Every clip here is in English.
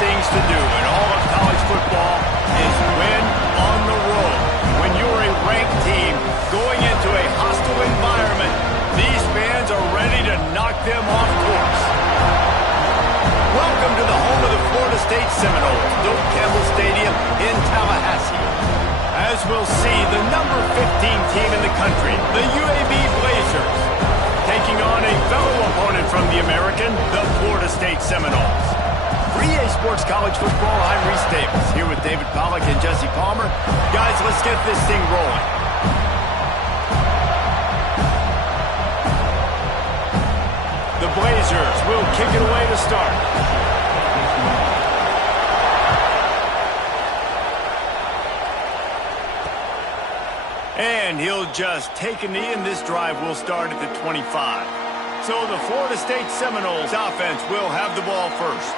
things to do in all of college football is win on the road. When you're a ranked team going into a hostile environment, these fans are ready to knock them off course. Welcome to the home of the Florida State Seminoles, Doak Campbell Stadium in Tallahassee. As we'll see, the number 15 team in the country, the UAB Blazers, taking on a fellow opponent from the American, the Florida State Seminoles. For EA Sports College Football, I'm Reese Davis, here with David Pollack and Jesse Palmer. Guys, let's get this thing rolling. The Blazers will kick it away to start. And he'll just take a knee, and this drive will start at the 25. So the Florida State Seminoles offense will have the ball first.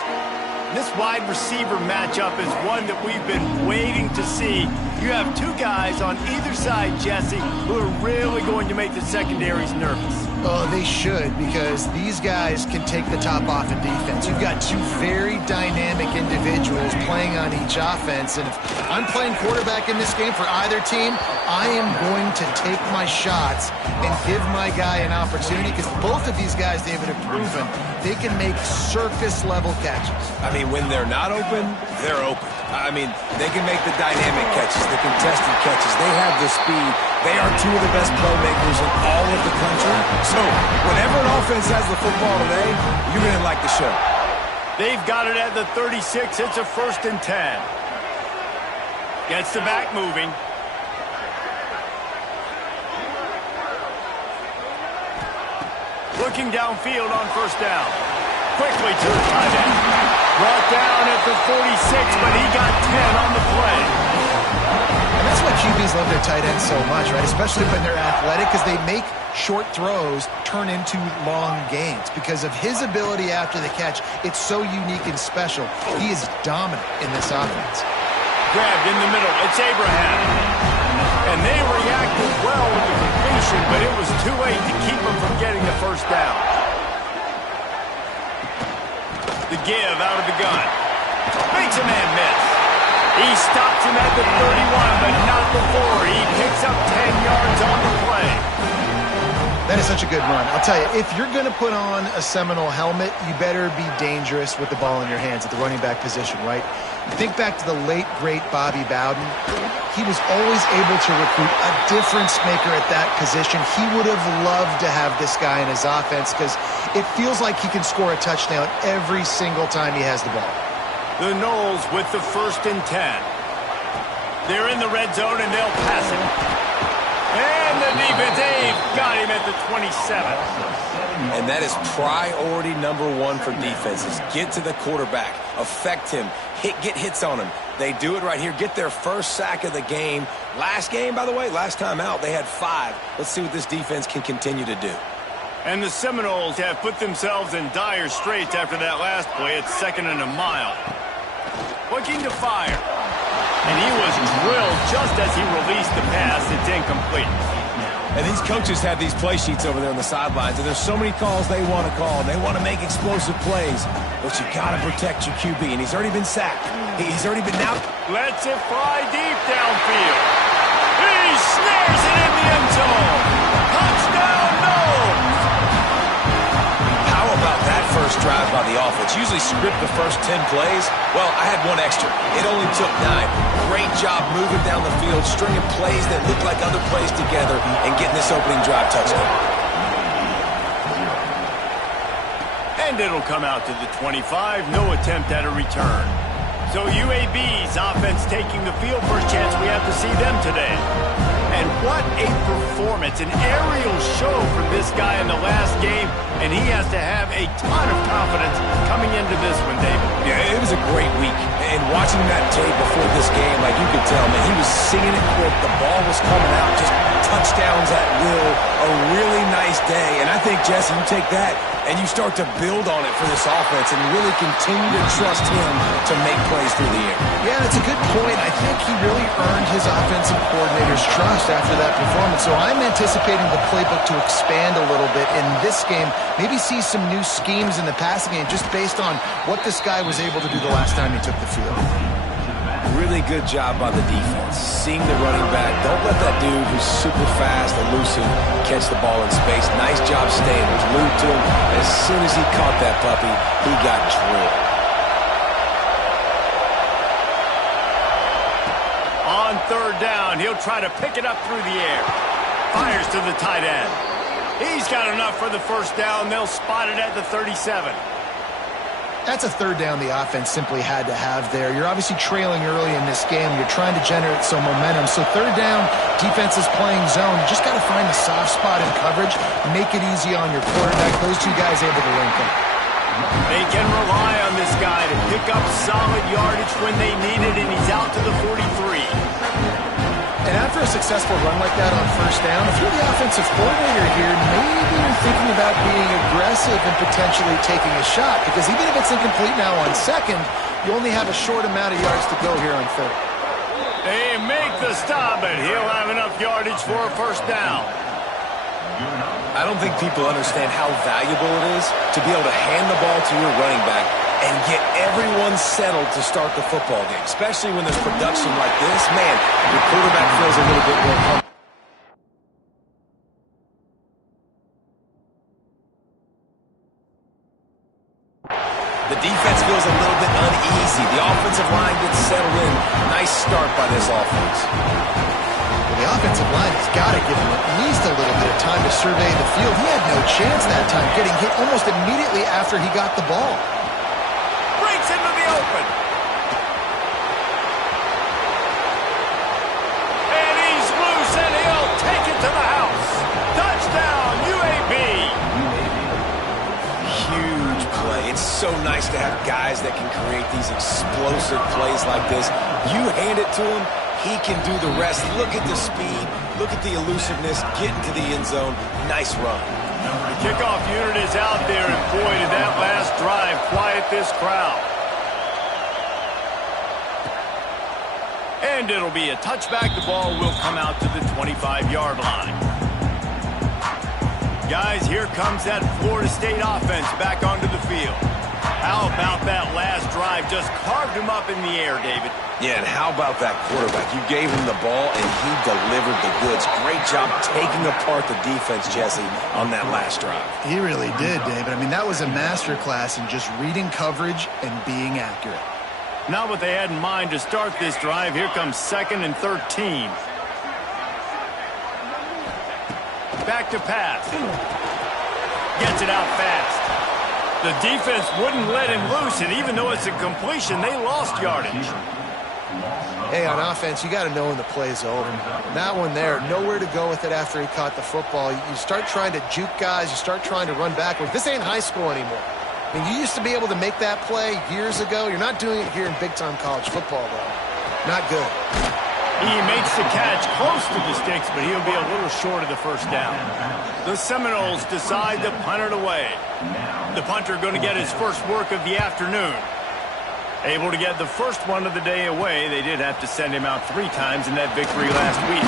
This wide receiver matchup is one that we've been waiting to see. You have two guys on either side, Jesse, who are really going to make the secondaries nervous. Oh, they should, because these guys can take the top off in defense. You've got two very dynamic individuals playing on each offense, and if I'm playing quarterback in this game for either team, I am going to take my shots and give my guy an opportunity, because both of these guys, David, have proven they can make circus-level catches. I mean, when they're not open, they're open. I mean, they can make the dynamic catches, the contested catches. They have the speed. They are two of the best playmakers in all of the country. So, whenever an offense has the football today, you're going to like the show. They've got it at the 36. It's a 1st and 10. Gets the back moving. Looking downfield on 1st down. Quickly to the tight end. Brought down at the 46, but he got 10 on the play. And that's why QBs love their tight ends so much, right? Especially when they're athletic, because they make short throws turn into long gains. Because of his ability after the catch, it's so unique and special. He is dominant in this offense. Grabbed in the middle. It's Abraham. And they reacted well with the completion, but it was too late to keep him from getting the 1st down. The give out of the gun. Makes a man miss. He stops him at the 31, but not before he picks up 10 yards on the play. That is such a good run. I'll tell you, if you're going to put on a Seminole helmet, you better be dangerous with the ball in your hands at the running back position, right? You think back to the late, great Bobby Bowden. He was always able to recruit a difference maker at that position. He would have loved to have this guy in his offense because it feels like he can score a touchdown every single time he has the ball. The Noles with the 1st and 10. They're in the red zone, and they'll pass it. And the defense, they've got him at the 27. And that is priority number 1 for defenses. Get to the quarterback. Affect him. Get hits on him. They do it right here. Get their 1st sack of the game. Last game, by the way, last time out, they had 5. Let's see what this defense can continue to do. And the Seminoles have put themselves in dire straits after that last play. It's 2nd and a mile. Looking to fire. And he was drilled just as he released the pass. It's incomplete. And these coaches have these play sheets over there on the sidelines, and there's so many calls they want to call, and they want to make explosive plays. But you got to protect your QB, and he's already been sacked. He's already been out. Lets it fly deep downfield. He snares it in the end zone. Touchdown, Noles! How about that first drive by the offense? Usually script the first 10 plays. Well, I had one extra. It only took 9. Great job moving down the field, stringing plays that look like other plays together, and getting this opening drive touchdown. And it'll come out to the 25. No attempt at a return. So UAB's offense taking the field. First chance we have to see them today. And what a performance, an aerial show from this guy in the last game, and he has to have a ton of confidence coming into this one, David. Yeah, it was a great week, and watching that tape before this game, like you could tell, man, he was singing it quick, the ball was coming out, just touchdowns at will, a really nice day, and I think, Jesse, you take that and you start to build on it for this offense and really continue to trust him to make plays through the air. Yeah, that's a good point. I think he really earned his offensive coordinator's trust after that performance. So I'm anticipating the playbook to expand a little bit in this game maybe see some new schemes in the passing game just based on what this guy was able to do the last time he took the field. Really good job by the defense. Seeing the running back. Don't let that dude who's super fast, elusive, catch the ball in space. Nice job staying. Was glued to him. As soon as he caught that puppy, he got drilled. On third down, he'll try to pick it up through the air. Fires to the tight end. He's got enough for the first down. They'll spot it at the 37. That's a third down the offense simply had to have there. You're obviously trailing early in this game. You're trying to generate some momentum. So third down, defense is playing zone. You just got to find a soft spot in coverage, make it easy on your quarterback. Those two guys able to link up. They can rely on this guy to pick up solid yardage when they need it, and he's out to the 43. And after a successful run like that on first down, if you're the offensive coordinator here, maybe you're thinking about being aggressive and potentially taking a shot, because even if it's incomplete now on second, you only have a short amount of yards to go here on third. They make the stop, and he'll have enough yardage for a first down. I don't think people understand how valuable it is to be able to hand the ball to your running back and get everyone settled to start the football game, especially when there's production like this. Man, your quarterback feels a little bit more comfortable. The defense feels a little bit uneasy. The offensive line gets settled in. Nice start by this offense. Well, the offensive line has got to give him at least a little bit of time to survey the field. He had no chance that time, getting hit almost immediately after he got the ball. Breaks into the open. And he's loose, and he'll take it to the house. Touchdown, UAB. Huge play. It's so nice to have guys that can create these explosive plays like this. You hand it to him, he can do the rest. Look at the speed. Look at the elusiveness. Get into the end zone. Nice run. The kickoff unit is out there, and boy, did that last drive quiet this crowd. And it'll be a touchback. The ball will come out to the 25-yard line. Guys, here comes that Florida State offense back onto the field. How about that last drive? Just carved him up in the air, David. Yeah, and how about that quarterback? You gave him the ball, and he delivered the goods. Great job taking apart the defense, Jesse, on that last drive. He really did, David. I mean, that was a masterclass in just reading coverage and being accurate. Not what they had in mind to start this drive. Here comes 2nd and 13. Back to pass. Gets it out fast. The defense wouldn't let him loose, and even though it's a completion, they lost yardage. Hey, on offense, you got to know when the play's over. That one there, nowhere to go with it after he caught the football. You start trying to juke guys. You start trying to run backwards. This ain't high school anymore. I mean, you used to be able to make that play years ago. You're not doing it here in big-time college football, though. Not good. He makes the catch close to the sticks, but he'll be a little short of the first down. The Seminoles decide to punt it away. The punter going to get his first work of the afternoon. Able to get the first one of the day away. They did have to send him out 3 times in that victory last week.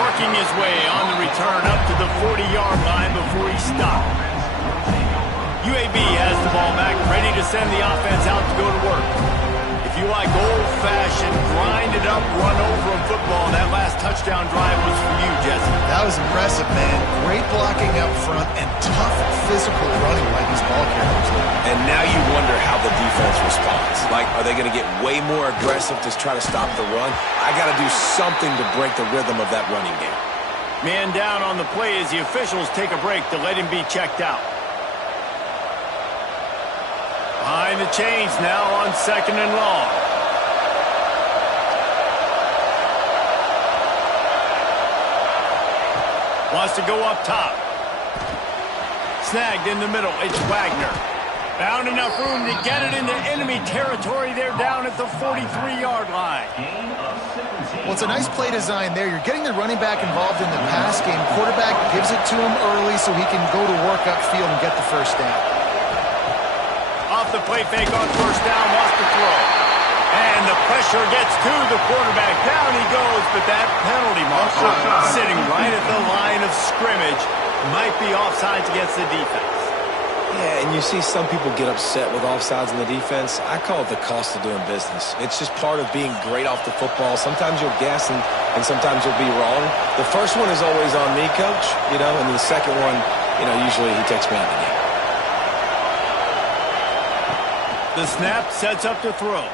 Working his way on the return up to the 40-yard line before he stopped. UAB has the ball back, ready to send the offense out to go to work. If you like old-fashioned, grind-it-up, run-over football, that last touchdown drive was for you, Jesse. That was impressive, man. Great blocking up front and tough physical running by these ball carriers. And now you wonder how the defense responds. Like, are they going to get way more aggressive to try to stop the run? I got to do something to break the rhythm of that running game. Man down on the play as the officials take a break to let him be checked out. Behind the chains now on 2nd and long. Wants to go up top. Snagged in the middle. It's Wagner. Found enough room to get it into enemy territory. They're down at the 43-yard line. Well, it's a nice play design there. You're getting the running back involved in the pass game. Quarterback gives it to him early so he can go to work upfield and get the first down. Off the play fake on first down, wants to throw. And the pressure gets to the quarterback. Down he goes, but that penalty marker sitting right at the line of scrimmage might be offsides against the defense. you see some people get upset with offsides in the defense, I call it the cost of doing business. It's just part of being great off the football. Sometimes you'll guess and sometimes you'll be wrong. The first one is always on me, Coach, and the second one, usually he takes me out of the game. The snap sets up to throw.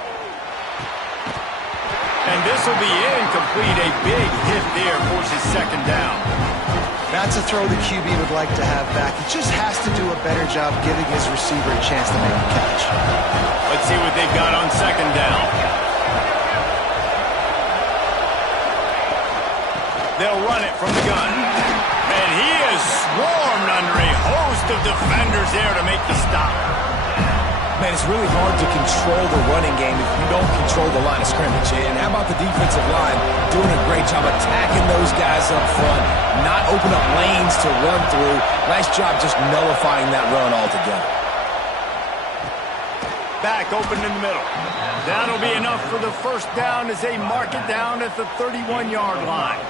And this will be incomplete. A big hit there forces second down. That's a throw the QB would like to have back. He just has to do a better job giving his receiver a chance to make a catch. Let's see what they've got on second down. They'll run it from the gun. And he is swarmed under a host of defenders there to make the stop. Man, it's really hard to control the running game if you don't control the line of scrimmage. And how about the defensive line doing a great job attacking those guys up front, not open up lanes to run through. Nice job just nullifying that run altogether. Back open in the middle. That'll be enough for the first down as they mark it down at the 31-yard line.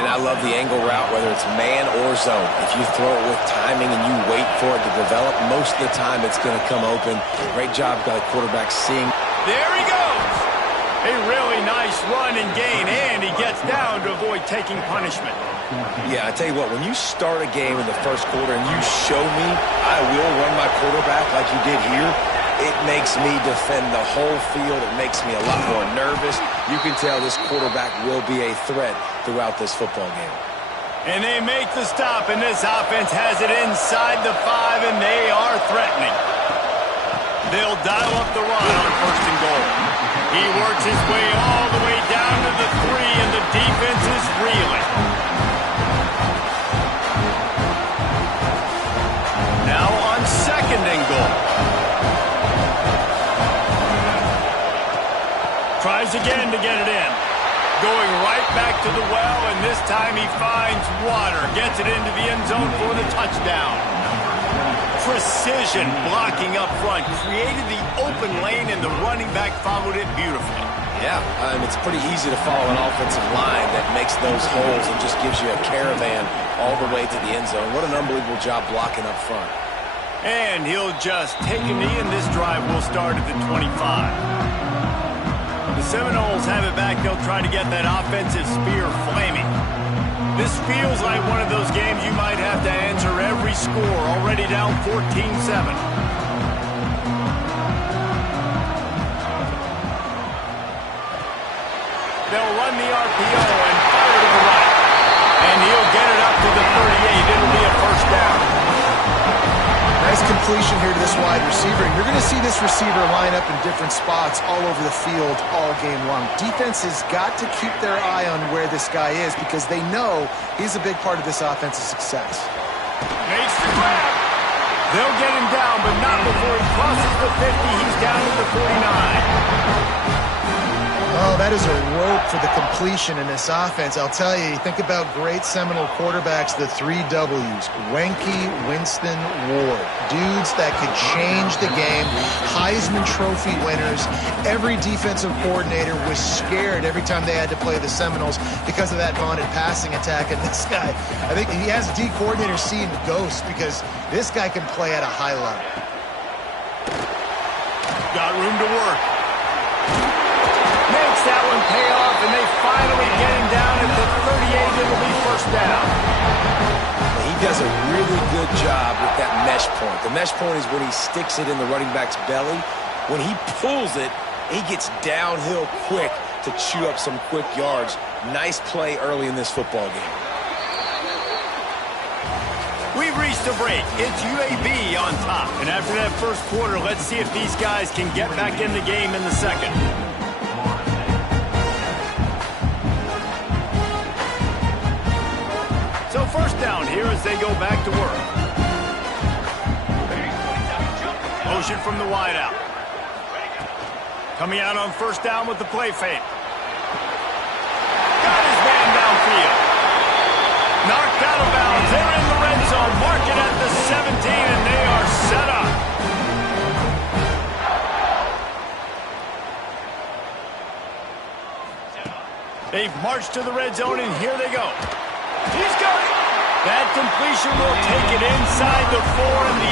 And I love the angle route, whether it's man or zone. If you throw it with timing and you wait for it to develop, most of the time it's going to come open. Great job by the quarterback seeing. There he goes. A really nice run and gain, and he gets down to avoid taking punishment. Yeah, I tell you what, when you start a game in the first quarter and you show me I will run my quarterback like you did here, it makes me defend the whole field. It makes me a lot more nervous. You can tell this quarterback will be a threat throughout this football game. And they make the stop, and this offense has it inside the 5, and they are threatening. They'll dial up the run on first and goal. He works his way all the way down to the 3, and the defense is reeling. Now on second and goal. Tries again to get it in. Going right back to the well, and this time he finds water. Gets it into the end zone for the touchdown. Precision blocking up front. Created the open lane, and the running back followed it beautifully. Yeah, it's pretty easy to follow an offensive line that makes those holes and just gives you a caravan all the way to the end zone. What an unbelievable job blocking up front. And he'll just take a knee, and this drive will start at the 25. The Seminoles have it back. They'll try to get that offensive spear flaming. This feels like one of those games you might have to answer every score. Already down 14-7. They'll run the RPO and fire to the right. And he'll get it up to the 38. It'll be a first down. Nice completion here to this wide receiver. And you're going to see this receiver line up in different spots all over the field all game long. Defense has got to keep their eye on where this guy is because they know he's a big part of this offense's success. Makes the grab. They'll get him down, but not before he crosses the 50. He's down to the 49. Oh, that is a rope for the completion in this offense. I'll tell you, think about great Seminole quarterbacks, the 3 W's. Wenke, Winston, Ward. Dudes that could change the game. Heisman Trophy winners. Every defensive coordinator was scared every time they had to play the Seminoles because of that vaunted passing attack. And this guy, I think he has D coordinators seeing ghosts because this guy can play at a high level. Got room to work. Makes that one pay off, and they finally get him down at the 38. It'll be first down. He does a really good job with that mesh point. The mesh point is when he sticks it in the running back's belly. When he pulls it, he gets downhill quick to chew up some quick yards. Nice play early in this football game. We've reached a break. It's UAB on top. And after that first quarter, let's see if these guys can get back in the game in the second. So first down here as they go back to work. Motion from the wideout. Coming out on first down with the play fake. Got his man downfield. Knocked out of bounds. They're in the red zone. Mark it at the 17, and they are set up. They've marched to the red zone, and here they go. He's got it. That completion will take it inside the 4, and the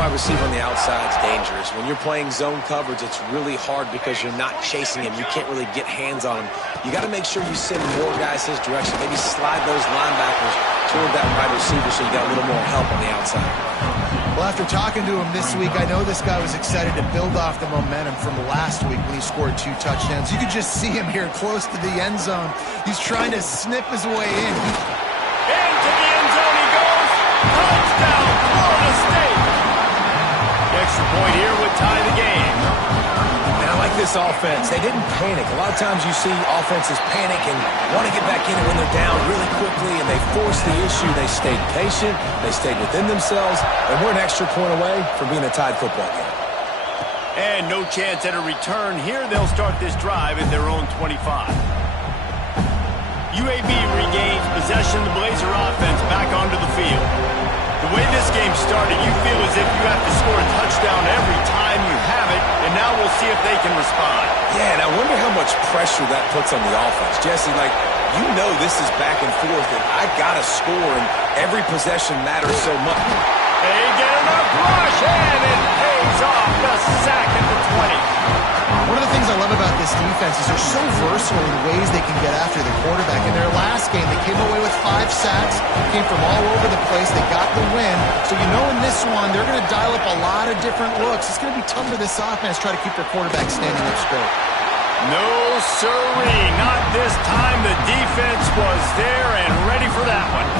wide receiver on the outside is dangerous. When you're playing zone coverage, it's really hard because you're not chasing him. You can't really get hands on him. You got to make sure you send more guys his direction. Maybe slide those linebackers toward that wide receiver so you got a little more help on the outside. Well, after talking to him this week, I know this guy was excited to build off the momentum from last week when he scored 2 touchdowns. You could just see him here close to the end zone. He's trying to snip his way in. Into the end zone he goes. Touchdown, Florida State. The extra point here would tie the game. And I like this offense. They didn't panic. A lot of times you see offenses panic and want to get back in it when they're down really quickly, and they forced the issue. They stayed patient. They stayed within themselves, and we're an extra point away from being a tied football game. And no chance at a return. Here they'll start this drive at their own 25. UAB regains possession. The Blazer offense back onto the field. The way this game started, you feel as if you have to score a touchdown every time you have it, and now we'll see if they can respond. Yeah, and I wonder how much pressure that puts on the offense. Jesse, like, you know this is back and forth, and I got to score, and every possession matters so much. They get enough rush, and it pays off. The sack at the 20. One of the things I love about this defense is they're so versatile in ways they can get after the quarterback. In their last game, they came away with 5 sacks, came from all over the place. They got the win. So you know in this one, they're going to dial up a lot of different looks. It's going to be tough for this offense to try to keep their quarterback standing up straight. No, sirree. Not this time. The defense was there and ready for that one.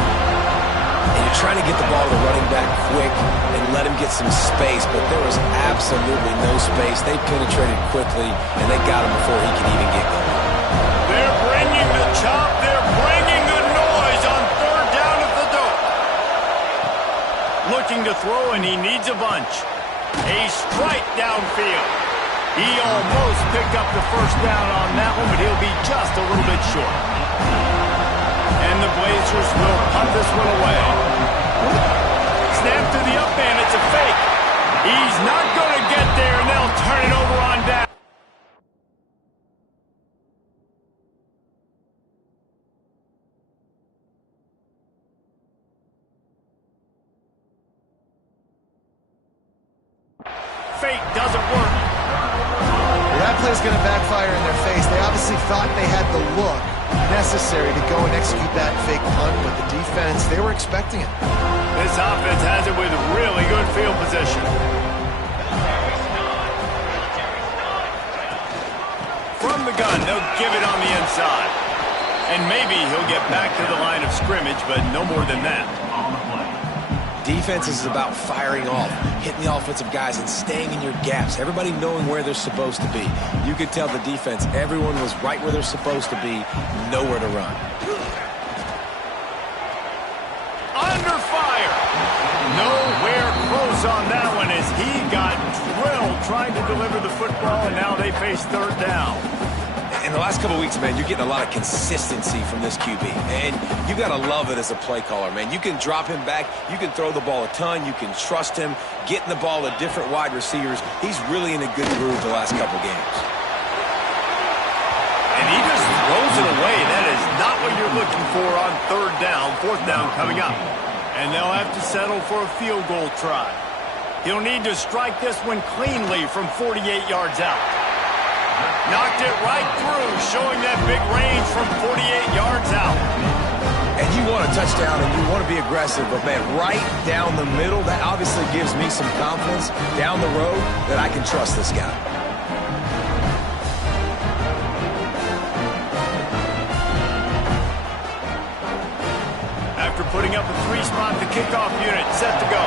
And you're trying to get the ball to the running back quick and let him get some space, but there was absolutely no space. They penetrated quickly, and they got him before he could even get going. They're bringing the chop. They're bringing the noise on 3rd down at the dope. Looking to throw, and he needs a bunch. A strike downfield. He almost picked up the 1st down on that one, but he'll be just a little bit short. And the Blazers will punt this one away. Snap to the up man. It's a fake. He's not going to get there, and they'll turn it over on down. Fake doesn't work. Well, that play is going to backfire in their face. They obviously thought they had the look necessary to go and execute that fake punt, but the defense, they were expecting it. This offense has it with really good field position. From the gun, they'll give it on the inside. And maybe he'll get back to the line of scrimmage, but no more than that. Defense is about firing off, hitting the offensive guys, and staying in your gaps. Everybody knowing where they're supposed to be. You could tell the defense, everyone was right where they're supposed to be, nowhere to run. Under fire. Nowhere close on that one as he got drilled trying to deliver the football, and now they face 3rd down. In the last couple of weeks, man, you're getting a lot of consistency from this QB. And you got to love it as a play caller, man. You can drop him back. You can throw the ball a ton. You can trust him, getting the ball to different wide receivers. He's really in a good groove the last couple games. And he just throws it away. That is not what you're looking for on 3rd down, 4th down coming up. And they'll have to settle for a field goal try. He'll need to strike this one cleanly from 48 yards out. Knocked it right through, showing that big range from 48 yards out. And you want a touchdown and you want to be aggressive, but, man, right down the middle, that obviously gives me some confidence down the road that I can trust this guy. After putting up a 3-spot, the kickoff unit set to go.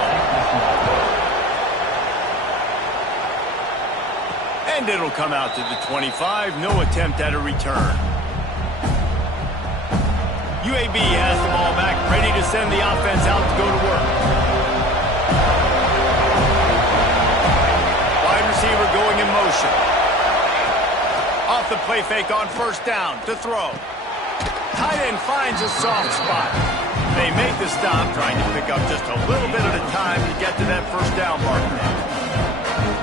And it'll come out to the 25. No attempt at a return. UAB has the ball back, ready to send the offense out to go to work. Wide receiver going in motion. Off the play fake on 1st down to throw. Tight end finds a soft spot. They make the stop, trying to pick up just a little bit at a time to get to that 1st down marker.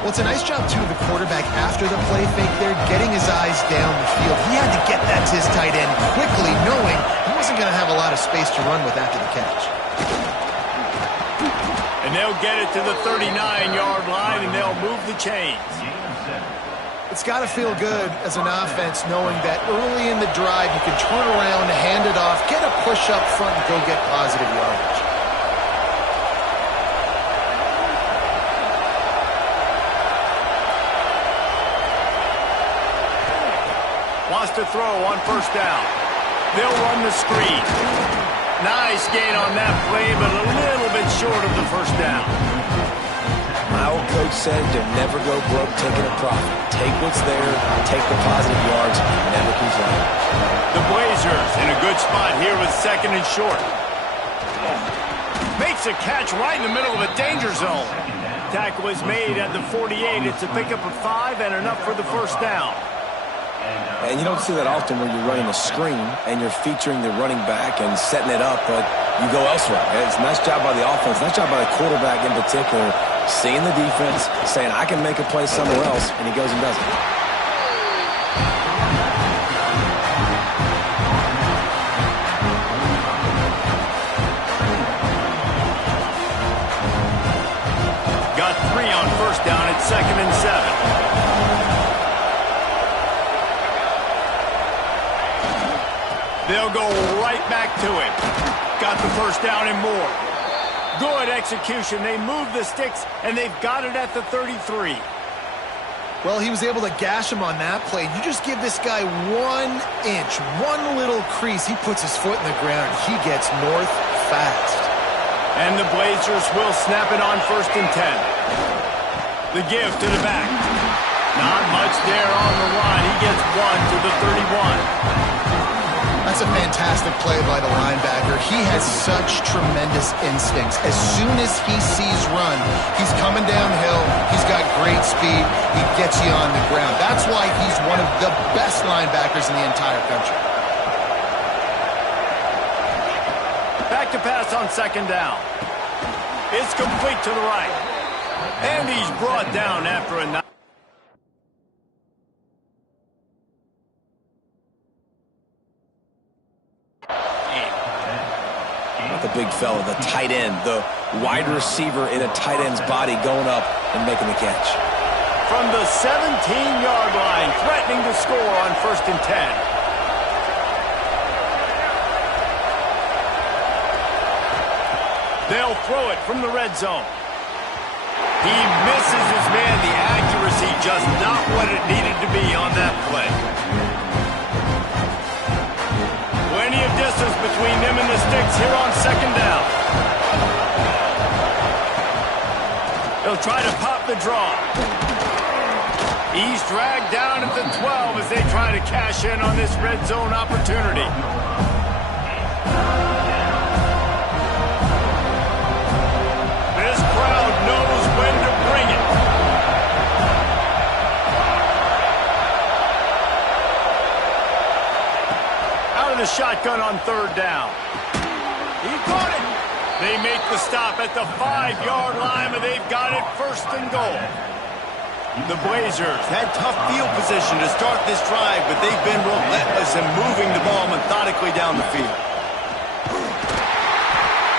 Well, it's a nice job, too, of the quarterback after the play fake there, getting his eyes down the field. He had to get that to his tight end quickly, knowing he wasn't going to have a lot of space to run with after the catch. And And they'll get it to the 39-yard line, and they'll move the chains. It's got to feel good as an offense knowing that early in the drive you can turn around, hand it off, get a push up front, and go get positive yardage. Wants to throw on first down. They'll run the screen. Nice gain on that play, but a little bit short of the first down. My old coach said to never go broke taking a profit. Take what's there, take the positive yards, and never complain. The Blazers in a good spot here with second and short. Makes a catch right in the middle of a danger zone. Tackle is made at the 48. It's a pickup of 5 and enough for the first down. And you don't see that often where you're running a screen and you're featuring the running back and setting it up, but you go elsewhere. It's a nice job by the offense, nice job by the quarterback in particular, seeing the defense, saying, I can make a play somewhere else, and he goes and does it. Got 3 on first down at 2nd and 7. They'll go right back to him. Got the first down and more. Good execution. They move the sticks, and they've got it at the 33. Well, he was able to gash him on that play. You just give this guy 1 inch, one little crease. He puts his foot in the ground. He gets north fast. And the Blazers will snap it on 1st and 10. The give to the back. Not much there on the line. He gets 1 to the 31. That's a fantastic play by the linebacker. He has such tremendous instincts. As soon as he sees run, he's coming downhill. He's got great speed. He gets you on the ground. That's why he's one of the best linebackers in the entire country. Back to pass on 2nd down. It's complete to the right. And he's brought down after a nice. The big fella, the tight end, the wide receiver in a tight end's body going up and making the catch. From the 17-yard line, threatening to score on 1st and 10. They'll throw it from the red zone. He misses his man. The accuracy just not what it needed to be on that play. Plenty of distance between them and the sticks here on 2nd down. They'll try to pop the draw. He's dragged down at the 12 as they try to cash in on this red zone opportunity. This crowd knows when to bring it. The shotgun on 3rd down. He caught it. They make the stop at the 5-yard line, but they've got it 1st and goal. The Blazers had tough field position to start this drive, but they've been relentless in moving the ball methodically down the field.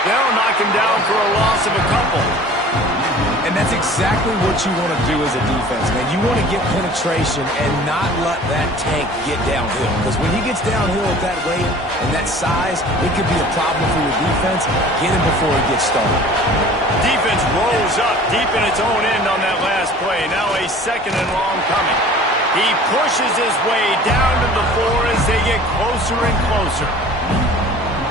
They'll knock him down for a loss of a couple. And that's exactly what you want to do as a defense, man. You want to get penetration and not let that tank get downhill. Because when he gets downhill at that weight and that size, it could be a problem for your defense. Get him before he gets started. Defense rolls up deep in its own end on that last play. Now a 2nd and long coming. He pushes his way down to the 4 as they get closer and closer.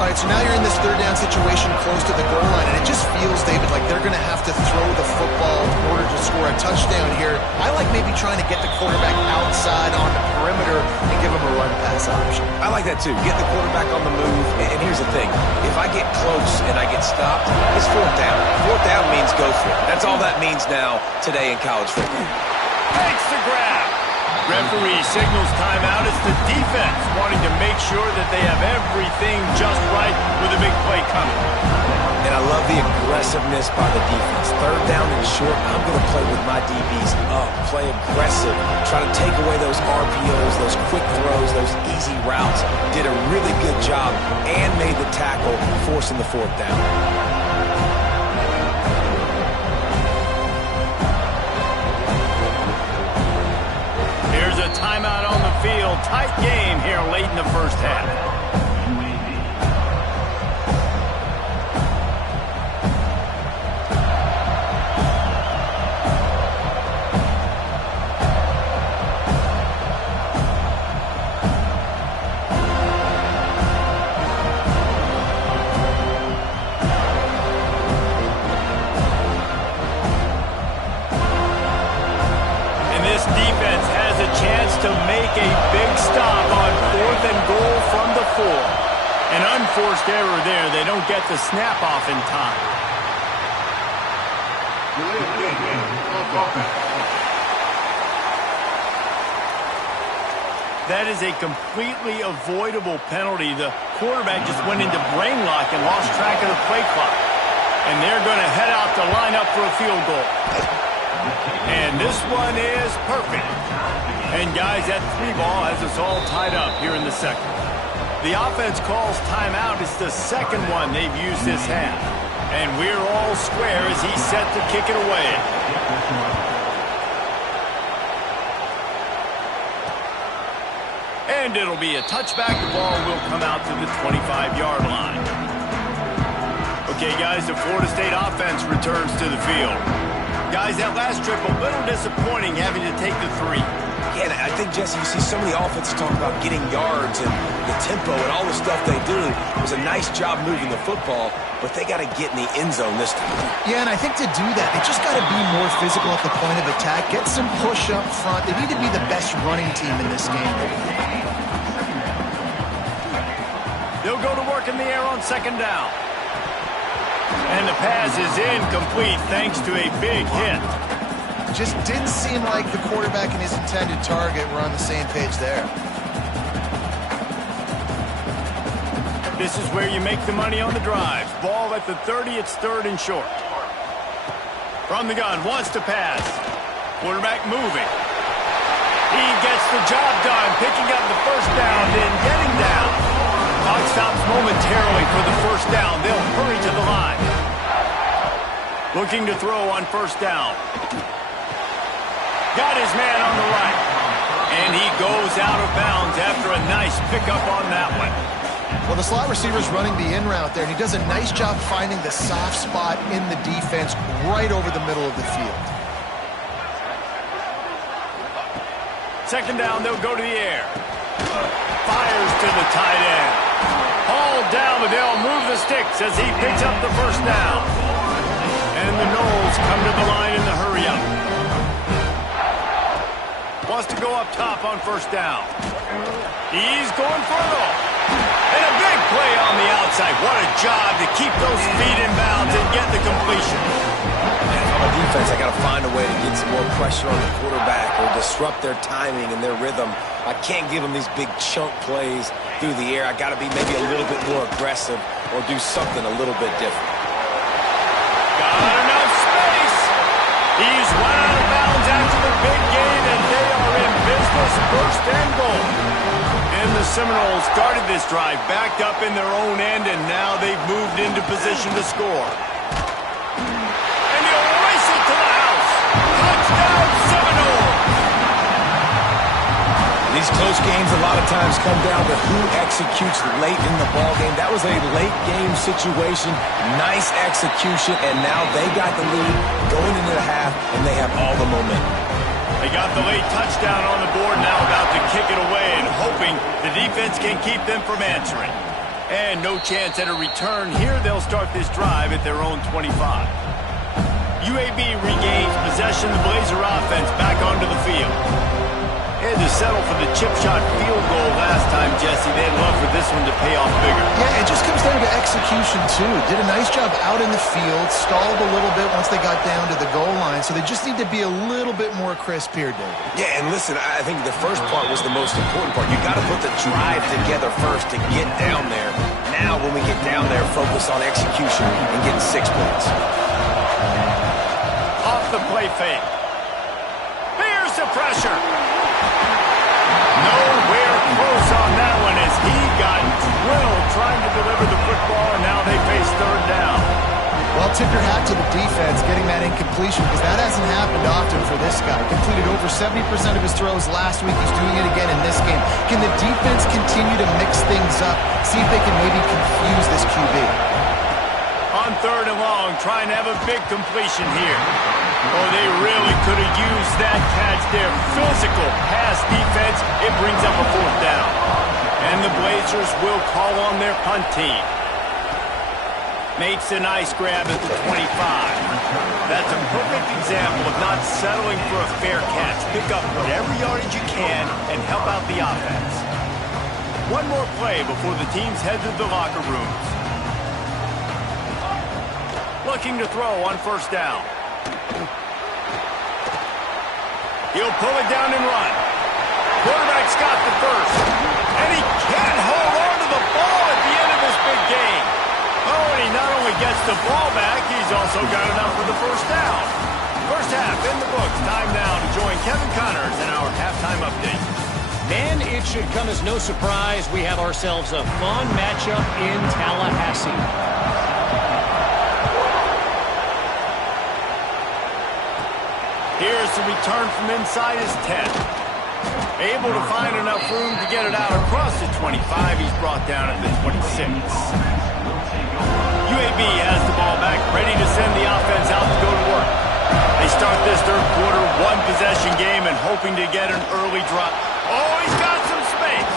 All right, so now you're in this 3rd down situation close to the goal line, and it just feels, David, like they're going to have to throw the football in order to score a touchdown here. I like maybe trying to get the quarterback outside on the perimeter and give him a run-pass option. I like that, too. Get the quarterback on the move. And here's the thing. If I get close and I get stopped, it's 4th down. 4th down means go for it. That's all that means now today in college football. Makes the grab. Referee signals timeout. It's the defense wanting to make sure that they have everything just right with a big play coming. And I love the aggressiveness by the defense. 3rd down and short, I'm going to play with my DBs up. Play aggressive. Try to take away those RPOs, those quick throws, those easy routes. Did a really good job and made the tackle, forcing the 4th down. tight game here late in the first half. Defense has a chance to make a big stop on 4th and goal from the 4. An unforced error there. They don't get the snap off in time. That is a completely avoidable penalty. The quarterback just went into brain lock and lost track of the play clock. And they're going to head out to line up for a field goal. And this one is perfect. And guys, that 3-ball has us all tied up here in the second. The offense calls timeout. It's the second one they've used this half. And we're all square as he's set to kick it away. And it'll be a touchback. The ball will come out to the 25-yard line. Okay, guys, the Florida State offense returns to the field. Guys, that last trip, a little disappointing having to take the 3. Yeah, and I think, Jesse, you see so many offenses talk about getting yards and the tempo and all the stuff they do. It was a nice job moving the football, but they got to get in the end zone this time. Yeah, and I think to do that, they just got to be more physical at the point of attack, get some push up front. They need to be the best running team in this game. They'll go to work in the air on second down. And the pass is incomplete thanks to a big hit. Just didn't seem like the quarterback and his intended target were on the same page there. This is where you make the money on the drives. Ball at the 30, it's 3rd and short. From the gun, wants to pass. Quarterback moving. He gets the job done, picking up the first down, then getting down. Clock stops momentarily for the first down. They'll hurry to the line. Looking to throw on first down. Got his man on the right. And he goes out of bounds after a nice pickup on that one. Well, the slot receiver's running the in route there, and he does a nice job finding the soft spot in the defense right over the middle of the field. Second down, they'll go to the air. Fires to the tight end. Hauled down, but they'll move the sticks as he picks up the first down. And the Knowles come to the line in the hurry-up. Wants to go up top on first down. He's going for it all. And a big play on the outside. What a job to keep those feet in bounds and get the completion. On the defense, I got to find a way to get some more pressure on the quarterback or disrupt their timing and their rhythm. I can't give them these big chunk plays through the air. I got to be maybe a little bit more aggressive or do something a little bit different. Got enough space. He's run out of bounds after the big game, and they are in business, 1st and goal. And the Seminoles started this drive backed up in their own end, and now they've moved into position to score. And he'll race it to the house. Touchdown, Seminoles! These close games a lot of times come down to who executes late in the ball game. That was a late game situation, nice execution, and now they got the lead going into the half, and they have all the momentum. They got the late touchdown on the board, now about to kick it away and hoping the defense can keep them from answering. And no chance at a return here. They'll start this drive at their own 25. UAB regains possession. The Blazer offense back onto the field. Had to settle for the chip shot field goal last time, Jesse. They'd love for this one to pay off bigger. Yeah, it just comes down to execution, too. Did a nice job out in the field, stalled a little bit once they got down to the goal line, so they just need to be a little bit more crisp here, David. Yeah, and listen, I think the first part was the most important part. You got to put the drive together first to get down there. Now, when we get down there, focus on execution and getting 6 points. Off the play fake. Here's the pressure. Nowhere close on that one as he got drilled trying to deliver the football, and now they face 3rd down. Well, I'll tip your hat to the defense getting that incompletion because that hasn't happened often for this guy. Completed over 70% of his throws last week. He's doing it again in this game. Can the defense continue to mix things up, see if they can maybe confuse this QB? On 3rd and long, trying to have a big completion here. Oh, they really could have used that catch there. Physical pass defense. It brings up a 4th down. And the Blazers will call on their punt team. Makes a nice grab at the 25. That's a perfect example of not settling for a fair catch. Pick up whatever yardage you can and help out the offense. One more play before the teams head to the locker rooms. Looking to throw on 1st down. He'll pull it down and run. Quarterback's got the first. And he can't hold on to the ball at the end of this big game. Oh, and he not only gets the ball back, he's also got enough for the 1st down. First half in the books. Time now to join Kevin Connors in our halftime update. Man, it should come as no surprise we have ourselves a fun matchup in Tallahassee. Here's the return from inside his 10. Able to find enough room to get it out across the 25. He's brought down at the 26. UAB has the ball back, ready to send the offense out to go to work. They start this 3rd quarter, 1-possession game and hoping to get an early drop. Oh, he's got some space.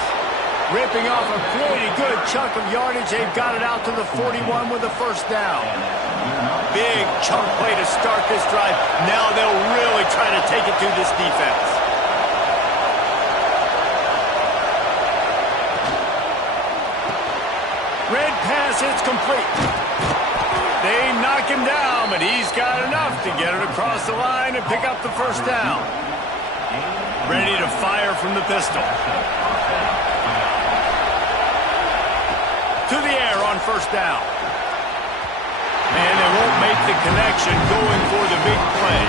Ripping off a pretty good chunk of yardage. They've got it out to the 41 with a 1st down. Big chunk play to start this drive. Now they'll really try to take it to this defense. Red pass hits complete. They knock him down, but he's got enough to get it across the line and pick up the 1st down. Ready to fire from the pistol. To the air on 1st down. And they won't make the connection going for the big play.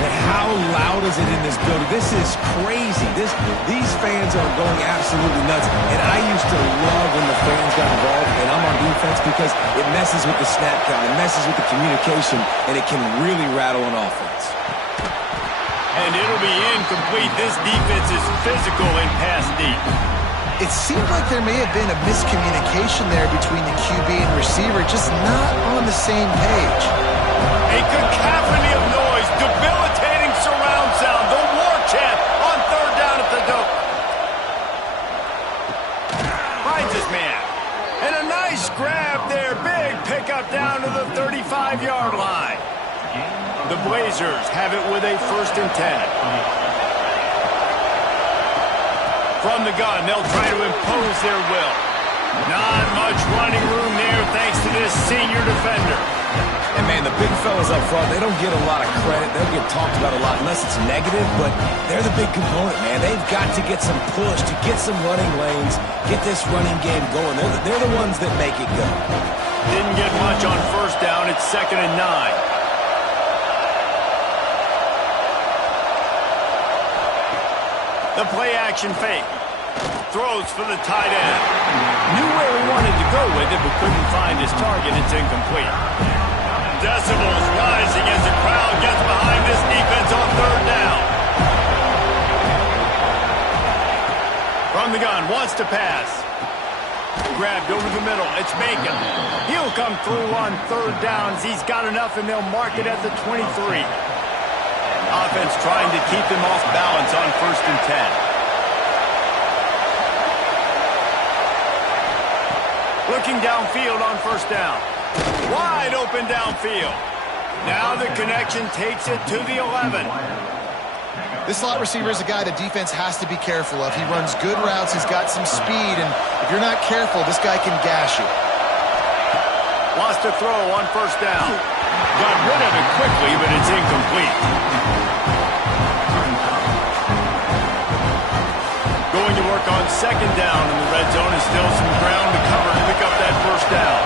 And how loud is it in this building? This is crazy. These fans are going absolutely nuts. And I used to love when the fans got involved, and I'm on defense because it messes with the snap count. It messes with the communication, and it can really rattle an offense. And it'll be incomplete. This defense is physical and pass deep. It seemed like there may have been a miscommunication there between the QB and receiver, just not on the same page. A cacophony of noise, debilitating surround sound, the war chant on 3rd down at the dope. Finds his man. And a nice grab there, big pickup down to the 35-yard line. The Blazers have it with a 1st and 10. From the gun, they'll try to impose their will. Not much running room there thanks to this senior defender. And, man, the big fellas up front, they don't get a lot of credit. They'll get talked about a lot unless it's negative, but they're the big component, man. They've got to get some push, to get some running lanes, get this running game going. They're the ones that make it go. Didn't get much on 1st down. It's 2nd and 9. The play-action fake. Throws for the tight end. Knew where he wanted to go with it, but couldn't find his target. It's incomplete. Decibels rising as the crowd gets behind this defense on 3rd down. From the gun, wants to pass. Grabbed over the middle. It's Bacon. He'll come through on 3rd downs. He's got enough, and they'll mark it at the 23. Offense trying to keep them off balance on 1st and 10. Looking downfield on 1st down. Wide open downfield. Now the connection takes it to the 11. This slot receiver is a guy the defense has to be careful of. He runs good routes. He's got some speed, and if you're not careful, this guy can gash you. Wants to throw on 1st down. Got rid of it quickly, but it's incomplete. Going to work on 2nd down in the red zone, and still some ground to cover to pick up that 1st down.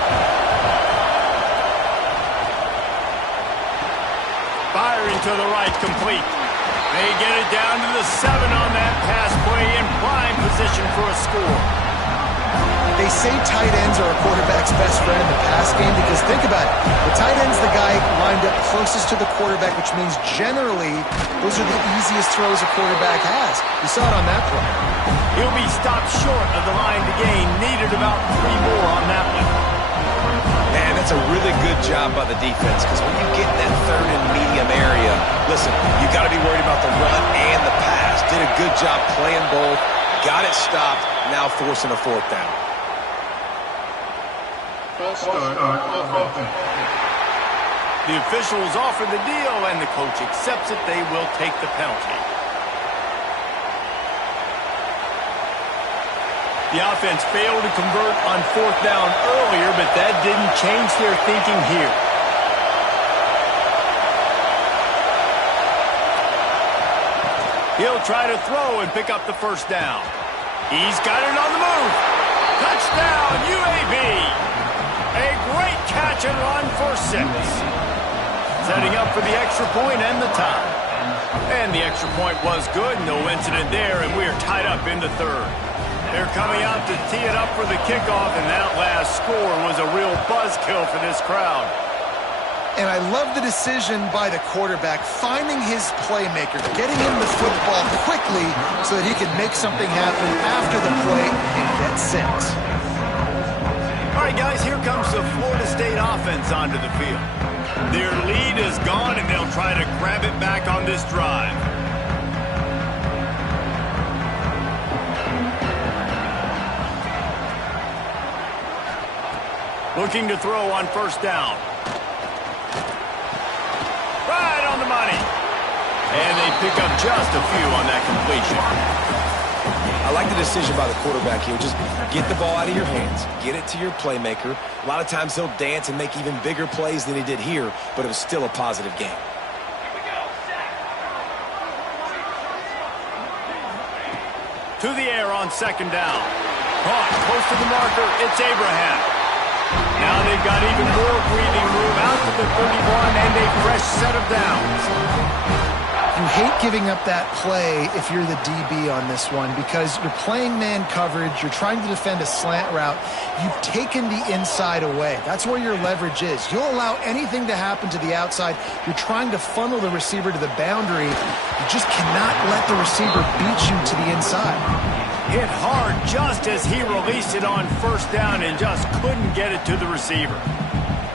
Firing to the right, complete. They get it down to the 7 on that pass play, in prime position for a score. They say tight ends are a quarterback's best friend in the pass game because think about it. The tight end up closest to the quarterback, which means generally those are the easiest throws a quarterback has. You saw it on that play. He'll be stopped short of the line to gain. Needed about 3 more on that one. Man, that's a really good job by the defense, because when you get in that third and medium area, listen, you got to be worried about the run and the pass. Did a good job playing both, got it stopped, now forcing a 4th down. The officials offer the deal, and the coach accepts it. They will take the penalty. The offense failed to convert on 4th down earlier, but that didn't change their thinking here. He'll try to throw and pick up the 1st down. He's got it on the move. Touchdown, UAB. A great catch and run for 6. Setting up for the extra point and the tie. And the extra point was good. No incident there, and we are tied up in the 3rd. They're coming out to tee it up for the kickoff, and that last score was a real buzzkill for this crowd. And I love the decision by the quarterback, finding his playmaker, getting him the football quickly so that he can make something happen after the play and get 6. All right, guys, here comes the Florida State offense onto the field. Their lead is gone, and they'll try to grab it back on this drive. Looking to throw on 1st down. Right on the money. And they pick up just a few on that completion. I like the decision by the quarterback here. Just get the ball out of your hands. Get it to your playmaker. A lot of times he'll dance and make even bigger plays than he did here, but it was still a positive game. To the air on 2nd down. Caught close to the marker. It's Abraham. Now they've got even more breathing room out to the 31 and a fresh set of downs. You hate giving up that play if you're the DB on this one because you're playing man coverage, you're trying to defend a slant route. You've taken the inside away. That's where your leverage is. You'll allow anything to happen to the outside. You're trying to funnel the receiver to the boundary. You just cannot let the receiver beat you to the inside. Hit hard just as he released it on 1st down and just couldn't get it to the receiver.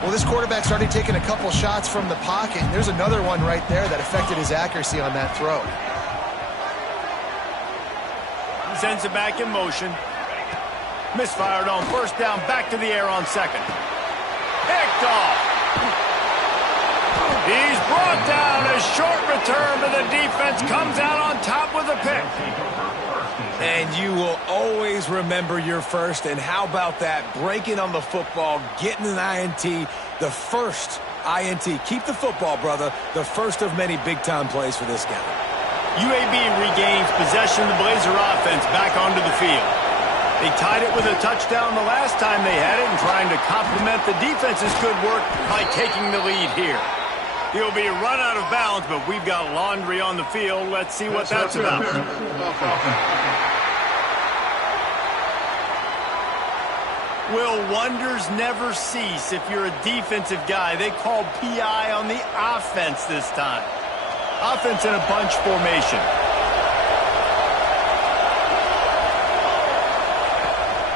Well, this quarterback started taking a couple shots from the pocket. And there's another one right there that affected his accuracy on that throw. Sends it back in motion. Misfired on 1st down, back to the air on 2nd. Picked off. He's brought down. A short return, but the defense comes out on top with a pick. And you will always remember your 1st. And how about that? Breaking on the football, getting an INT, the 1st INT. Keep the football, brother. The 1st of many big-time plays for this guy. UAB regains possession of the Blazer offense back onto the field. They tied it with a touchdown the last time they had it and trying to complement the defense's good work by taking the lead here. He'll be run out of bounds, but we've got laundry on the field. Let's see what that's about. Will wonders never cease if you're a defensive guy? They called PI on the offense this time. Offense in a bunch formation.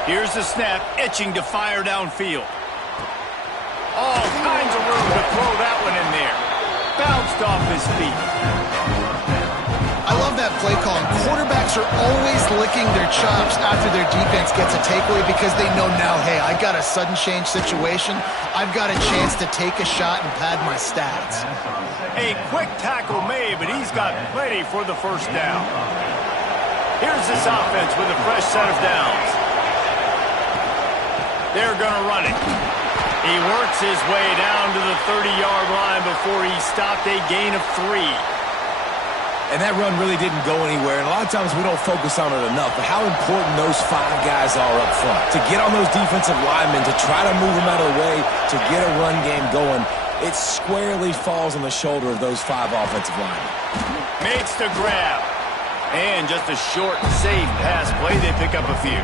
Here's the snap, itching to fire downfield. All kinds of room to throw that one in there. Bounced off his feet. I love that play call. Quarterbacks are always licking their chops after their defense gets a takeaway because they know now, hey, I got a sudden change situation. I've got a chance to take a shot and pad my stats. A quick tackle made, but he's got plenty for the 1st down. Here's this offense with a fresh set of downs. They're going to run it. He works his way down to the 30-yard line before he stopped a gain of 3. And that run really didn't go anywhere. And a lot of times we don't focus on it enough. But how important those 5 guys are up front. To get on those defensive linemen, to try to move them out of the way, to get a run game going, it squarely falls on the shoulder of those 5 offensive linemen. Makes the grab. And just a short, safe pass play. They pick up a few.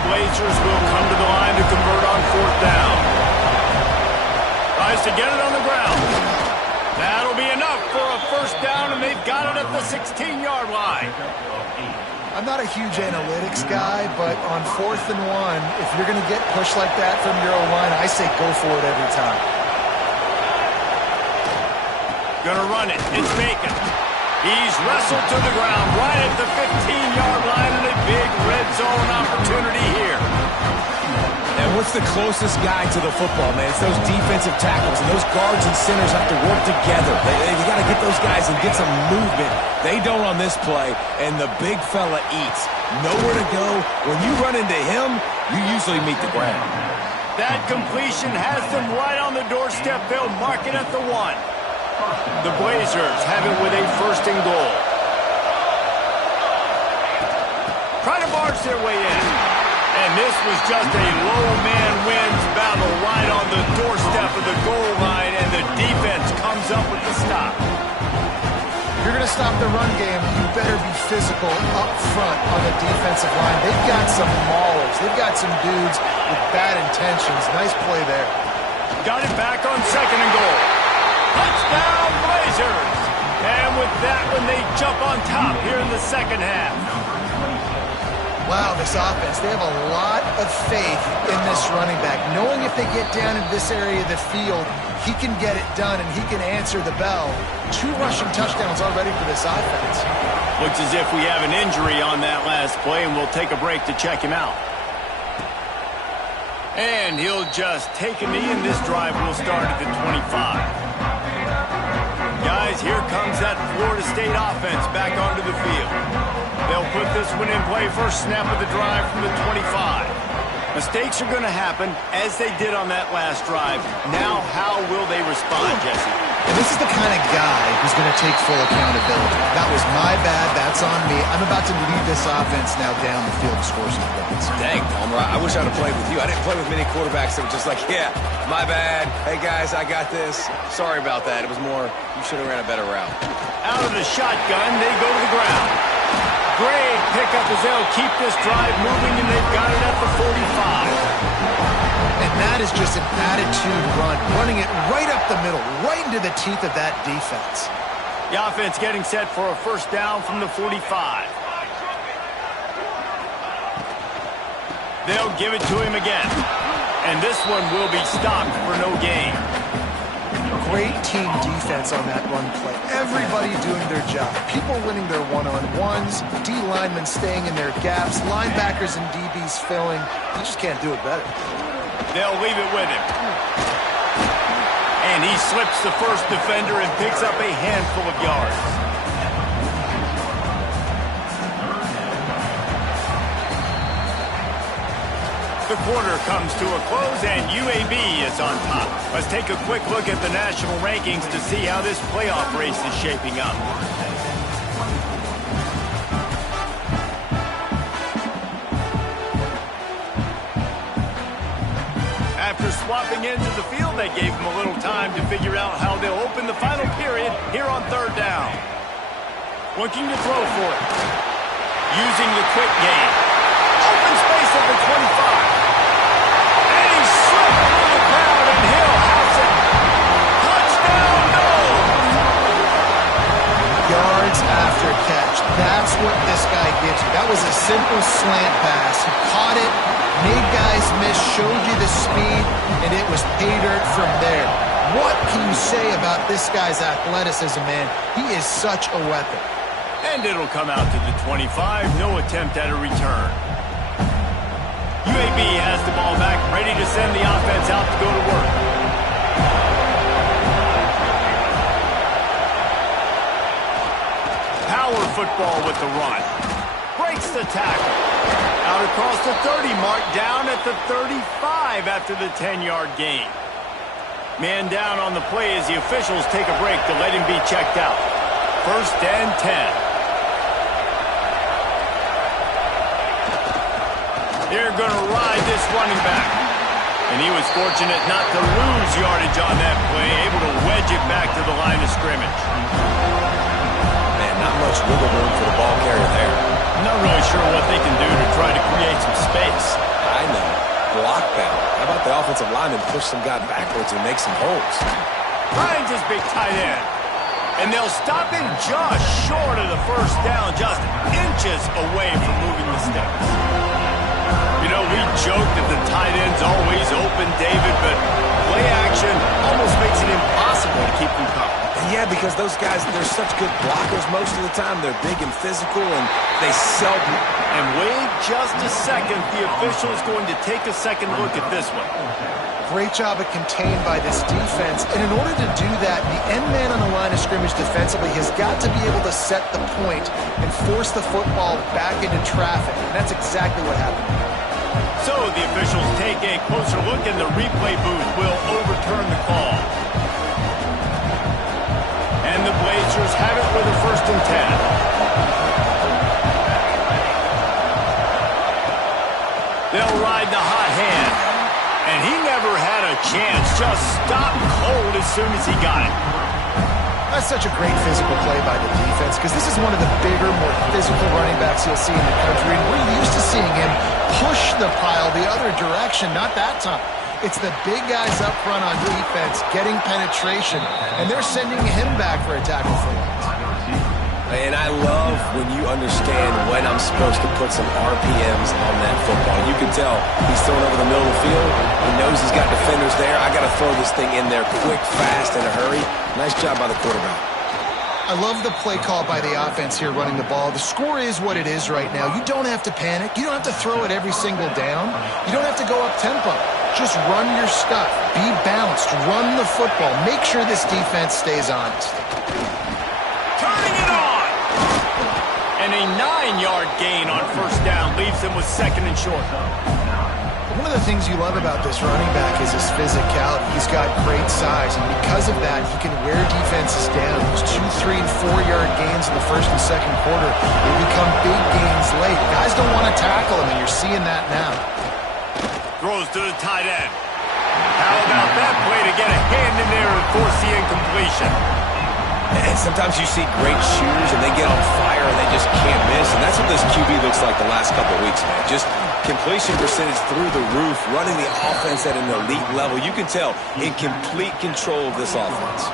the Blazers will come to the line to convert on 4th down. Tries to get it on the ground. That'll be enough for a 1st down, and they've got it at the 16-yard line. I'm not a huge analytics guy, but on 4th and 1, if you're going to get pushed like that from your O-line, I say go for it every time. Gonna run it. It's Bacon. He's wrestled to the ground right at the 15-yard line, and a big red zone opportunity here. And what's the closest guy to the football, man? It's those defensive tackles, and those guards and centers have to work together. They got to get those guys and get some movement. They don't on this play, and the big fella eats. Nowhere to go. When you run into him, you usually meet the ground. That completion has them right on the doorstep. They'll mark it at the 1. The Blazers have it with a 1st and goal. Try to barge their way in. And this was just a low man wins battle right on the doorstep of the goal line, and the defense comes up with the stop. If you're going to stop the run game, you better be physical up front on the defensive line. They've got some maulers. They've got some dudes with bad intentions. Nice play there. Got it back on 2nd and goal. Touchdown, Blazers! And with that one, they jump on top here in the 2nd half. Wow, this offense, they have a lot of faith in this running back. Knowing if they get down in this area of the field, he can get it done and he can answer the bell. 2 rushing touchdowns already for this offense. Looks as if we have an injury on that last play, and we'll take a break to check him out. And he'll just take a knee, and this drive will start at the 25. Guys, here comes that Florida State offense back onto the field. They'll put this one in play. First snap of the drive from the 25. Mistakes are going to happen, as they did on that last drive. Now, how will they respond, Jesse? And this is the kind of guy who's going to take full accountability. That was my bad. That's on me. I'm about to lead this offense now down the field to score some points. Dang, Palmer, I wish I'd have played with you. I didn't play with many quarterbacks that were just like, yeah, my bad. Hey, guys, I got this. Sorry about that. It was more, you should have ran a better route. Out of the shotgun, they go to the ground. Great pickup as they'll keep this drive moving, and they've got it at the 45. And that is just an attitude run, running it right up the middle, right into the teeth of that defense. The offense getting set for a 1st down from the 45. They'll give it to him again. And this one will be stopped for no gain. Great team defense on that run play. Everybody doing their job. People winning their one-on-ones, D linemen staying in their gaps, linebackers and DBs filling. You just can't do it better. They'll leave it with him. And he slips the first defender and picks up a handful of yards. The quarter comes to a close, and UAB is on top. Let's take a quick look at the national rankings to see how this playoff race is shaping up. After swapping into the field, they gave them a little time to figure out how they'll open the final period here on 3rd down. Looking to throw for it. Using the quick game. Open space at the 25. And he slipped through the crowd, and Hill has it. Touchdown, no! Yards after catch. That's what this guy gives you. That was a simple slant pass. He caught it, made guys miss, showed you the speed, and it was pay dirt from there. What can you say about this guy's athleticism, man? He is such a weapon. And it'll come out to the 25. No attempt at a return. UAB has the ball back, ready to send the offense out to go to work. Power football with the run. Breaks the tackle. Out across the 30 mark, down at the 35 after the 10-yard gain. Man down on the play as the officials take a break to let him be checked out. 1st and 10. They're going to ride this running back. And he was fortunate not to lose yardage on that play, able to wedge it back to the line of scrimmage. Man, not much wiggle room for the ball carrier there. I'm not really sure what they can do to try to create some space. the offensive lineman push some guy backwards and make some holes. Finds his big tight end. And they'll stop him just short of the first down, just inches away from moving the sticks. You know, we joke that the tight end's always open, David, but play action almost makes it impossible to keep them covered. Yeah, because those guys, they're such good blockers most of the time. They're big and physical, and they seldom. And wait just a second. The official is going to take a second look at this one. Great job of contained by this defense. And in order to do that, the end man on the line of scrimmage defensively has got to be able to set the point and force the football back into traffic. And that's exactly what happened. So the officials take a closer look, and the replay booth will overturn the call. And the Blazers have it with a 1st and 10. They'll ride the hot hand. And he never had a chance. Just stopped cold as soon as he got it. That's such a great physical play by the defense because this is one of the bigger, more physical running backs you'll see in the country. And we're used to seeing him push the pile the other direction. Not that time. It's the big guys up front on defense getting penetration, and they're sending him back for a tackle for loss. And I love when you understand when I'm supposed to put some RPMs on that football. You can tell he's throwing over the middle of the field. He knows he's got defenders there. I got to throw this thing in there quick, fast, in a hurry. Nice job by the quarterback. I love the play call by the offense here running the ball. The score is what it is right now. You don't have to panic. You don't have to throw it every single down. You don't have to go up tempo. Just run your stuff. Be balanced. Run the football. Make sure this defense stays honest. Turning it on! And a 9-yard gain on 1st down leaves them with 2nd and short. One of the things you love about this running back is his physicality. He's got great size, and because of that, he can wear defenses down. Those 2, 3, and 4-yard gains in the 1st and 2nd quarter, they become big gains late. Guys don't want to tackle him, and you're seeing that now. Throws to the tight end. How about that play to get a hand in there and force the incompletion? And sometimes you see great shooters, and they get on fire, and they just can't miss. And that's what this QB looks like the last couple of weeks, man. Just completion percentage through the roof, running the offense at an elite level. You can tell in complete control of this offense.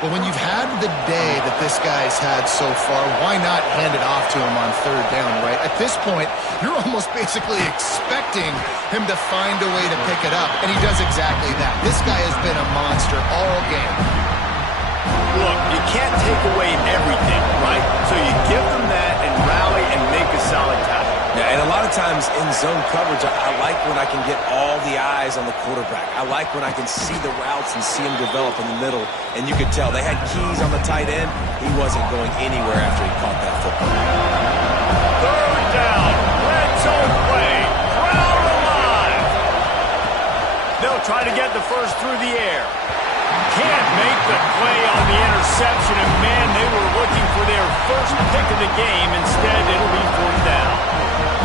Well, when you've had the day that this guy's had so far, why not hand it off to him on 3rd down, right? At this point, you're almost basically expecting him to find a way to pick it up, and he does exactly that. This guy has been a monster all game. Look, you can't take away everything, right? So you give them that and rally and make a solid tackle. Yeah, and a lot of times in zone coverage, I like when I can get all the eyes on the quarterback. I like when I can see the routes and see him develop in the middle. And you could tell they had keys on the tight end. He wasn't going anywhere after he caught that football. 3rd down, red zone play, crowd alive. They'll try to get the first through the air. Can't make the play on the interception, and man, they were looking for their first pick of the game. Instead, it'll be 4th down.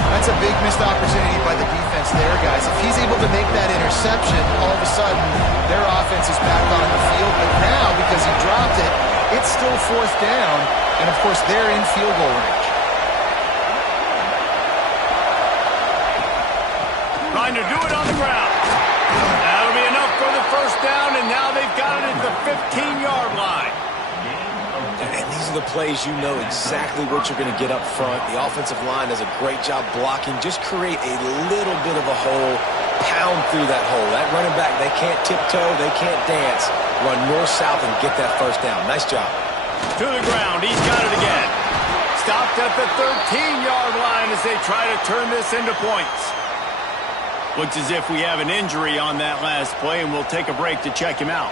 That's a big missed opportunity by the defense there, guys. If he's able to make that interception, all of a sudden, their offense is back on the field. But now, because he dropped it, it's still 4th down, and of course, they're in field goal range. Trying to do it on the ground. That'll be enough for the 1st down, and now they've got it at the 15-yard line. And these are the plays you know exactly what you're going to get up front. The offensive line does a great job blocking. Just create a little bit of a hole, pound through that hole. That running back, they can't tiptoe, they can't dance. Run north-south and get that 1st down. Nice job. To the ground, he's got it again. Stopped at the 13-yard line as they try to turn this into points. Looks as if we have an injury on that last play, and we'll take a break to check him out.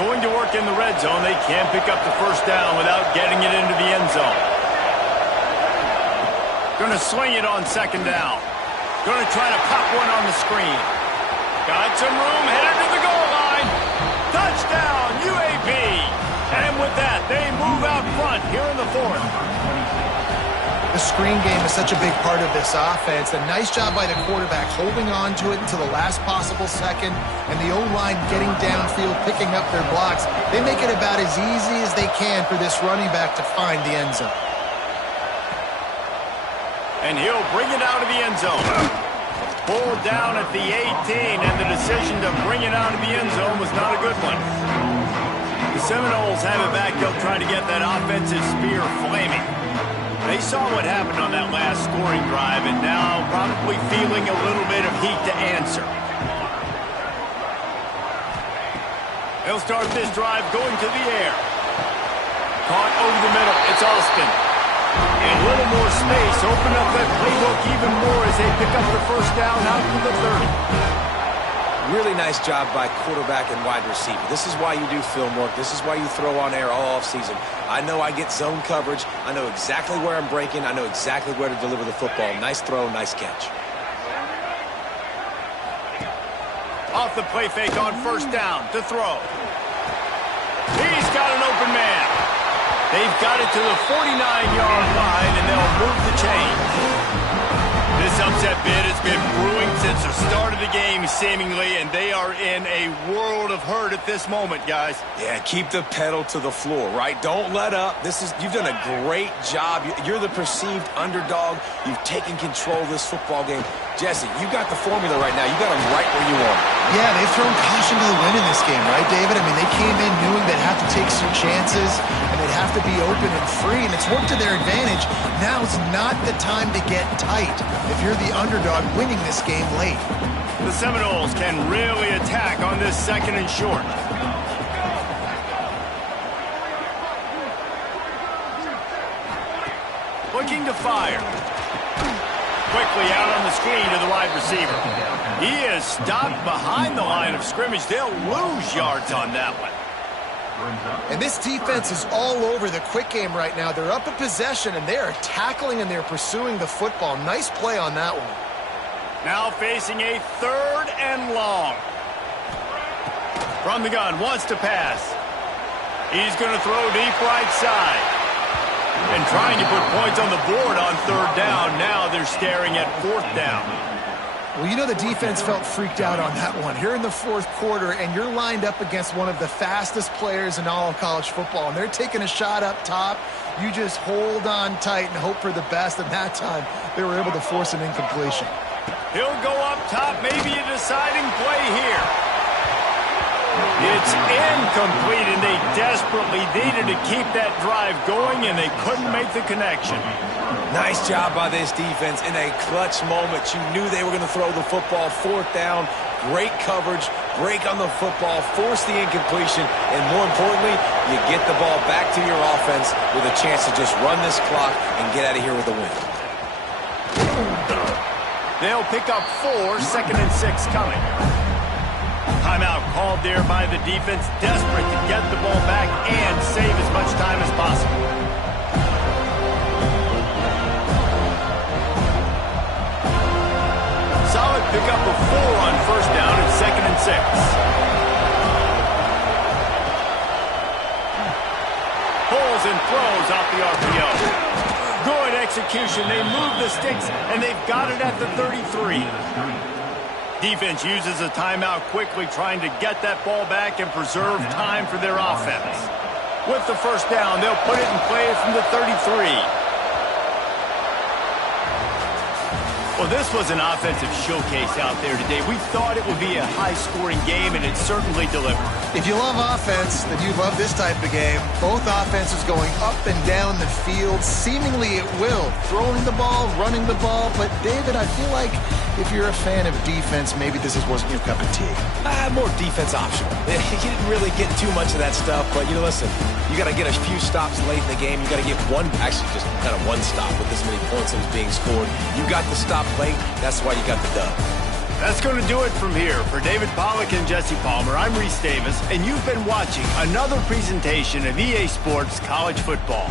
Going to work in the red zone. They can't pick up the 1st down without getting it into the end zone. Going to swing it on 2nd down. Going to try to pop one on the screen. Got some room, headed to the goal line. Touchdown, UAB. And with that, they move out front here in the 4th. The screen game is such a big part of this offense. A nice job by the quarterback holding on to it until the last possible second, and the O-line getting downfield, picking up their blocks. They make it about as easy as they can for this running back to find the end zone. And he'll bring it out of the end zone. Pulled down at the 18, and the decision to bring it out of the end zone was not a good one. The Seminoles have it back up trying to get that offensive spear flaming. They saw what happened on that last scoring drive, and now probably feeling a little bit of heat to answer. They'll start this drive going to the air. Caught over the middle. It's Austin. And a little more space. Open up that playbook even more as they pick up the first down out to the 30. Really nice job by quarterback and wide receiver. This is why you do film work. This is why you throw on air all offseason. I know I get zone coverage. I know exactly where I'm breaking. I know exactly where to deliver the football. Nice throw, nice catch. Off the play fake on first down to throw. He's got an open man. They've got it to the 49-yard line, and they'll move the chains. This upset bid has been brewing since the start of the game, seemingly, and they are in a world of hurt at this moment, guys. Yeah, keep the pedal to the floor, right? Don't let up. You've done a great job. You're the perceived underdog. You've taken control of this football game. Jesse, you got the formula right now. You got them right where you want them. Yeah, they've thrown caution to the wind in this game, right, David? I mean, they came in knowing they'd have to take some chances, and they'd have to be open and free, and it's worked to their advantage. Now's not the time to get tight if you're the underdog winning this game late. The Seminoles can really attack on this second and short. Looking to fire. Quickly out on the screen to the wide receiver. He is stopped behind the line of scrimmage. They'll lose yards on that one. And this defense is all over the quick game right now. They're up a possession, and they are tackling and they're pursuing the football. Nice play on that one. Now facing a 3rd and long. From the gun, wants to pass. He's going to throw deep right side. And trying to put points on the board on 3rd down. Now they're staring at 4th down. Well, you know the defense felt freaked out on that one. You're in the 4th quarter, and you're lined up against one of the fastest players in all of college football, and they're taking a shot up top. You just hold on tight and hope for the best, and that time they were able to force an incompletion. He'll go up top, maybe a deciding play here. It's incomplete, and they desperately needed to keep that drive going, and they couldn't make the connection. Nice job by this defense in a clutch moment. You knew they were going to throw the football. 4th down, great coverage, break on the football, force the incompletion, and more importantly, you get the ball back to your offense with a chance to just run this clock and get out of here with a win. They'll pick up 4, 2nd and 6 coming. Timeout called there by the defense, desperate to get the ball back and save as much time as possible. Solid pickup of 4 on first down and 2nd and 6. Pulls and throws off the RPO. Good execution. They move the sticks, and they've got it at the 33. Defense uses a timeout quickly, trying to get that ball back and preserve time for their offense. With the first down, they'll put it in play from the 33. Well, this was an offensive showcase out there today. We thought it would be a high-scoring game, and it certainly delivered. If you love offense, then you love this type of game. Both offenses going up and down the field, seemingly at will. Throwing the ball, running the ball. But, David, I feel like if you're a fan of defense, maybe this wasn't your cup of tea. More defense optional. You didn't really get too much of that stuff, but, listen, you got to get a few stops late in the game. You got to get just kind of one stop with this many points that was being scored. You got the stop late. That's why you got the dub. That's going to do it from here. For David Pollack and Jesse Palmer, I'm Reese Davis, and you've been watching another presentation of EA Sports College Football.